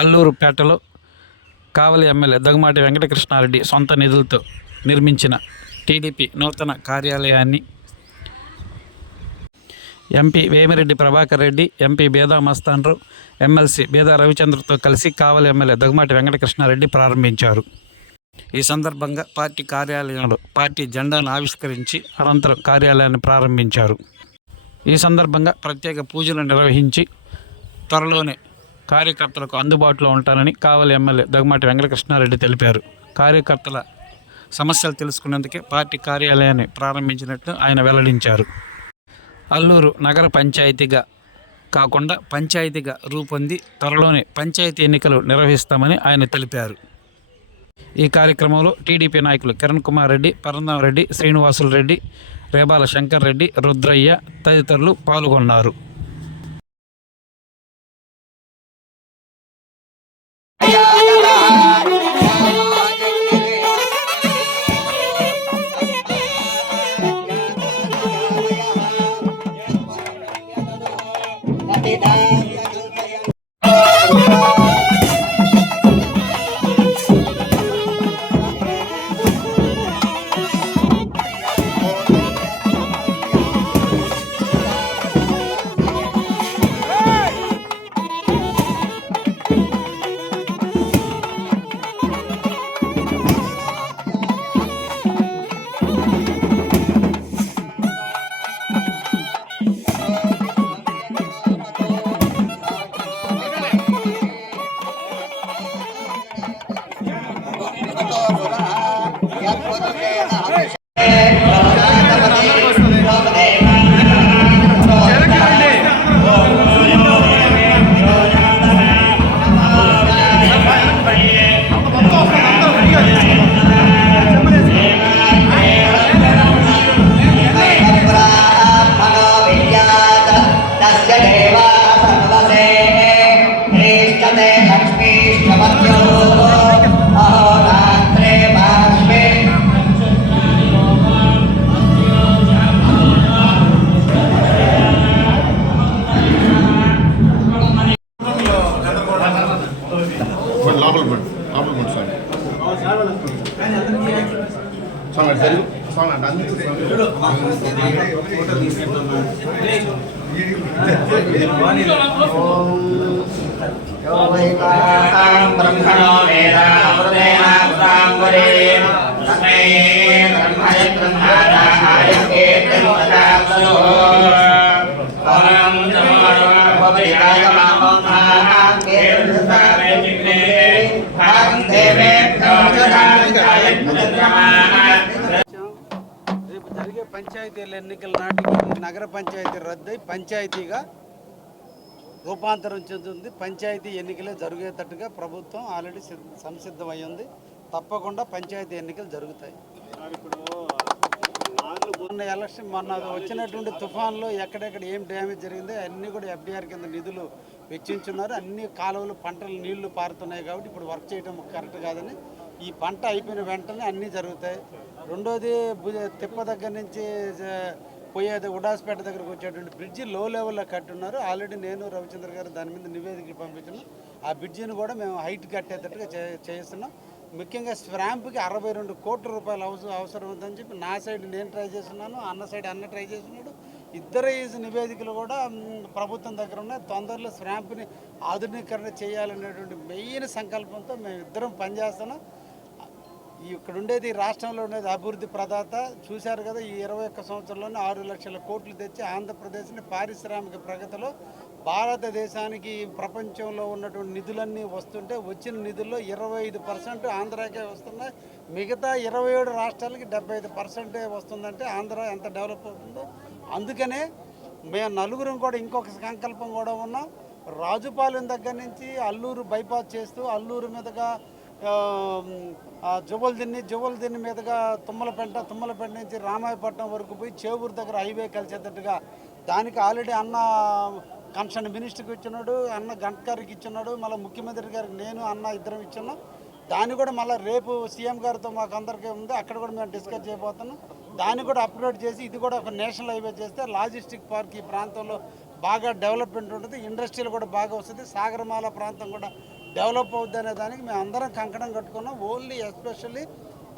అల్లూరుపేటలో కావలి MLA Daggumati Venkatakrishna Reddy సొంత నిధులతో నిర్మించిన టీడీపీ నూతన కార్యాలయాన్ని MP Vemireddy Prabhakar Reddy, MP బేదా Mastan Rao, MLC బేదా రవిచంద్రతో కలిసి కావలి ఎమ్మెల్యే దగ్గుమాటి వెంకటకృష్ణారెడ్డి ప్రారంభించారు. ఈ సందర్భంగా పార్టీ కార్యాలయంలో పార్టీ జెండాను ఆవిష్కరించి అనంతరం కార్యాలయాన్ని ప్రారంభించారు. ఈ సందర్భంగా ప్రత్యేక పూజలు నిర్వహించి త్వరలోనే కార్యకర్తలకు అందుబాటులో ఉంటానని కావలి ఎమ్మెల్యే దగ్గుమాటి వెంకటకృష్ణారెడ్డి తెలిపారు. కార్యకర్తల సమస్యలు తెలుసుకునేందుకే పార్టీ కార్యాలయాన్ని ప్రారంభించినట్లు ఆయన వెల్లడించారు. అల్లూరు నగర పంచాయతీగా కాకుండా పంచాయతీగా రూపొంది త్వరలోనే పంచాయతీ ఎన్నికలు నిర్వహిస్తామని ఆయన తెలిపారు. ఈ కార్యక్రమంలో టీడీపీ నాయకులు కిరణ్ కుమార్ రెడ్డి, పరంధాం రెడ్డి, శ్రీనివాసులు రెడ్డి, రేబాల శంకర్ రెడ్డి, రుద్రయ్య తదితరులు పాల్గొన్నారు. బ్రహ్మణో వేద అమృతేనామృతాంబరే తస్మై బ్రహ్మయ బ్రహ్మాదాయ కేతనో ఓం నమో భగవాయ మామోధాః కేతనసామే చిగ్నే భాగం దేవే కౌజదాయ రేపు జరిగే పంచాయతీల ఎన్నికల నాటికి నగర పంచాయతీ రద్దయి పంచాయతీగా రూపాంతరం చెందుతుంది. పంచాయతీ ఎన్నికలే జరిగేటట్టుగా ప్రభుత్వం ఆల్రెడీ సంసిద్ధమయ్యింది. తప్పకుండా పంచాయతీ ఎన్నికలు జరుగుతాయి. మొన్న వచ్చినటువంటి తుఫాన్లో ఎక్కడెక్కడ ఏం డ్యామేజ్ జరిగిందో అన్నీ కూడా ఎఫ్డీఆర్ కింద నిధులు వెచ్చించున్నారు. అన్ని కాలువలు పంటలు నీళ్లు పారుతున్నాయి కాబట్టి ఇప్పుడు వర్క్ చేయడం కరెక్ట్ కాదని ఈ పంట అయిపోయిన వెంటనే అన్నీ జరుగుతాయి. రెండోది తిప్ప దగ్గర నుంచి పోయేది ఉడాస్పేట దగ్గరకు వచ్చేటువంటి బ్రిడ్జి లో లెవెల్లో కట్టున్నారు. ఆల్రెడీ నేను రవిచంద్ర గారు దాని మీద నివేదికలు పంపించాను. ఆ బ్రిడ్జిని కూడా మేము హైట్ కట్టేటట్టుగా చేస్తున్నాం. ముఖ్యంగా స్వాంప్కి 62 కోట్ల రూపాయలు అవసరం ఉందని చెప్పి నా సైడ్ నేను ట్రై చేస్తున్నాను, అన్న సైడ్ అన్న ట్రై చేస్తున్నాడు. ఇద్దరు నివేదికలు కూడా ప్రభుత్వం దగ్గర ఉన్నాయి. తొందరలో స్వాంప్ని ఆధునీకరణ చేయాలనేటువంటి మెయిన్ సంకల్పంతో మేము ఇద్దరం పనిచేస్తున్నాం. ఇక్కడ ఉండేది రాష్ట్రంలో ఉండేది అభివృద్ధి ప్రదాత చూశారు కదా. ఈ 21 సంవత్సరంలోనే 6 లక్షల కోట్లు తెచ్చి ఆంధ్రప్రదేశ్ని పారిశ్రామిక ప్రగతిలో భారతదేశానికి ప్రపంచంలో ఉన్నటువంటి నిధులన్నీ వస్తుంటే వచ్చిన నిధుల్లో 25% ఆంధ్రాకే వస్తున్నాయి. మిగతా 27 రాష్ట్రాలకి 75% వస్తుందంటే ఆంధ్ర ఎంత డెవలప్ అవుతుందో. అందుకనే మేము నలుగురం కూడా ఇంకొక సంకల్పం కూడా ఉన్నాం. రాజుపాలెం దగ్గర నుంచి అల్లూరు బైపాస్ చేస్తూ అల్లూరు మీదుగా జువల్దిన్ని మీదుగా తుమ్మలపేట నుంచి రామాయపట్నం వరకు పోయి చేవూరు దగ్గర హైవే కలిసేటట్టుగా దానికి ఆల్రెడీ అన్న కన్సర్న్ మినిస్టర్కి ఇచ్చినాడు, అన్న గడ్కరీకి ఇచ్చినాడు, మళ్ళీ ముఖ్యమంత్రి గారికి నేను అన్న ఇద్దరం ఇచ్చున్నాం. దాన్ని కూడా మళ్ళీ రేపు సీఎం గారితో మాకు అందరికీ ఉంది, అక్కడ కూడా మేము డిస్కస్ చేయబోతున్నాం. దాన్ని కూడా అప్లోడ్ చేసి ఇది కూడా ఒక నేషనల్ హైవే చేస్తే లాజిస్టిక్ పార్క్ ఈ ప్రాంతంలో బాగా డెవలప్మెంట్ ఉంటుంది, ఇండస్ట్రీలు కూడా బాగా వస్తుంది. సాగరమాల ప్రాంతం కూడా డెవలప్ అవుద్ది అనే దానికి మేము అందరం కంకణం కట్టుకున్నాం. ఓన్లీ ఎస్పెషల్లీ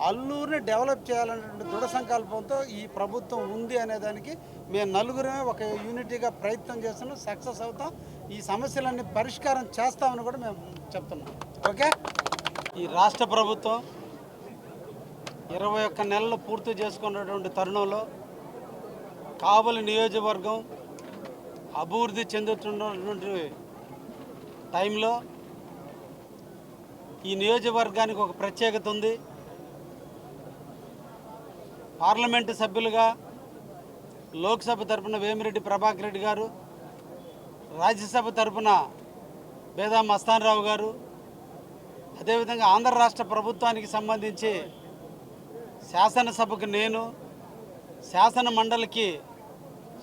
అల్లూరుని డెవలప్ చేయాలనేటువంటి దృఢ సంకల్పంతో ఈ ప్రభుత్వం ఉంది అనేదానికి మేము నలుగురమే ఒక యూనిటీగా ప్రయత్నం చేస్తున్నాం. సక్సెస్ అవుతాం. ఈ సమస్యలన్నీ పరిష్కారం చేస్తామని కూడా మేము చెప్తున్నాం. ఓకే. ఈ రాష్ట్ర ప్రభుత్వం 21 నెలలు పూర్తి చేసుకున్నటువంటి తరుణంలో కావలి నియోజకవర్గం అభివృద్ధి చెందుతున్నటువంటి టైంలో ఈ నియోజకవర్గానికి ఒక ప్రత్యేకత ఉంది. పార్లమెంటు సభ్యులుగా లోక్సభ తరపున వేమిరెడ్డి ప్రభాకర్ రెడ్డి గారు, రాజ్యసభ తరపున బేదా మస్తాన్ రావు గారు, అదేవిధంగా ఆంధ్ర రాష్ట్ర ప్రభుత్వానికి సంబంధించి శాసనసభకు నేను, శాసన మండలికి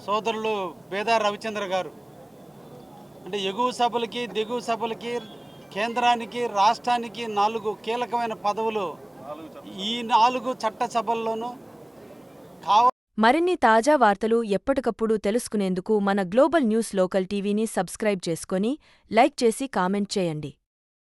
సోదరులు బేదా రవిచంద్ర గారు, అంటే ఎగువ సభలకి దిగువ సభలకి కేంద్రానికి రాష్ట్రానికి 4 కీలకమైన పదవులు ఈ 4 చట్ట సభల్లోనూ మరిన్ని తాజా వార్తలు ఎప్పటికప్పుడు తెలుసుకునేందుకు మన గ్లోబల్ న్యూస్ లోకల్ టీవీని సబ్స్క్రైబ్ చేసుకొని లైక్ చేసి కామెంట్ చేయండి.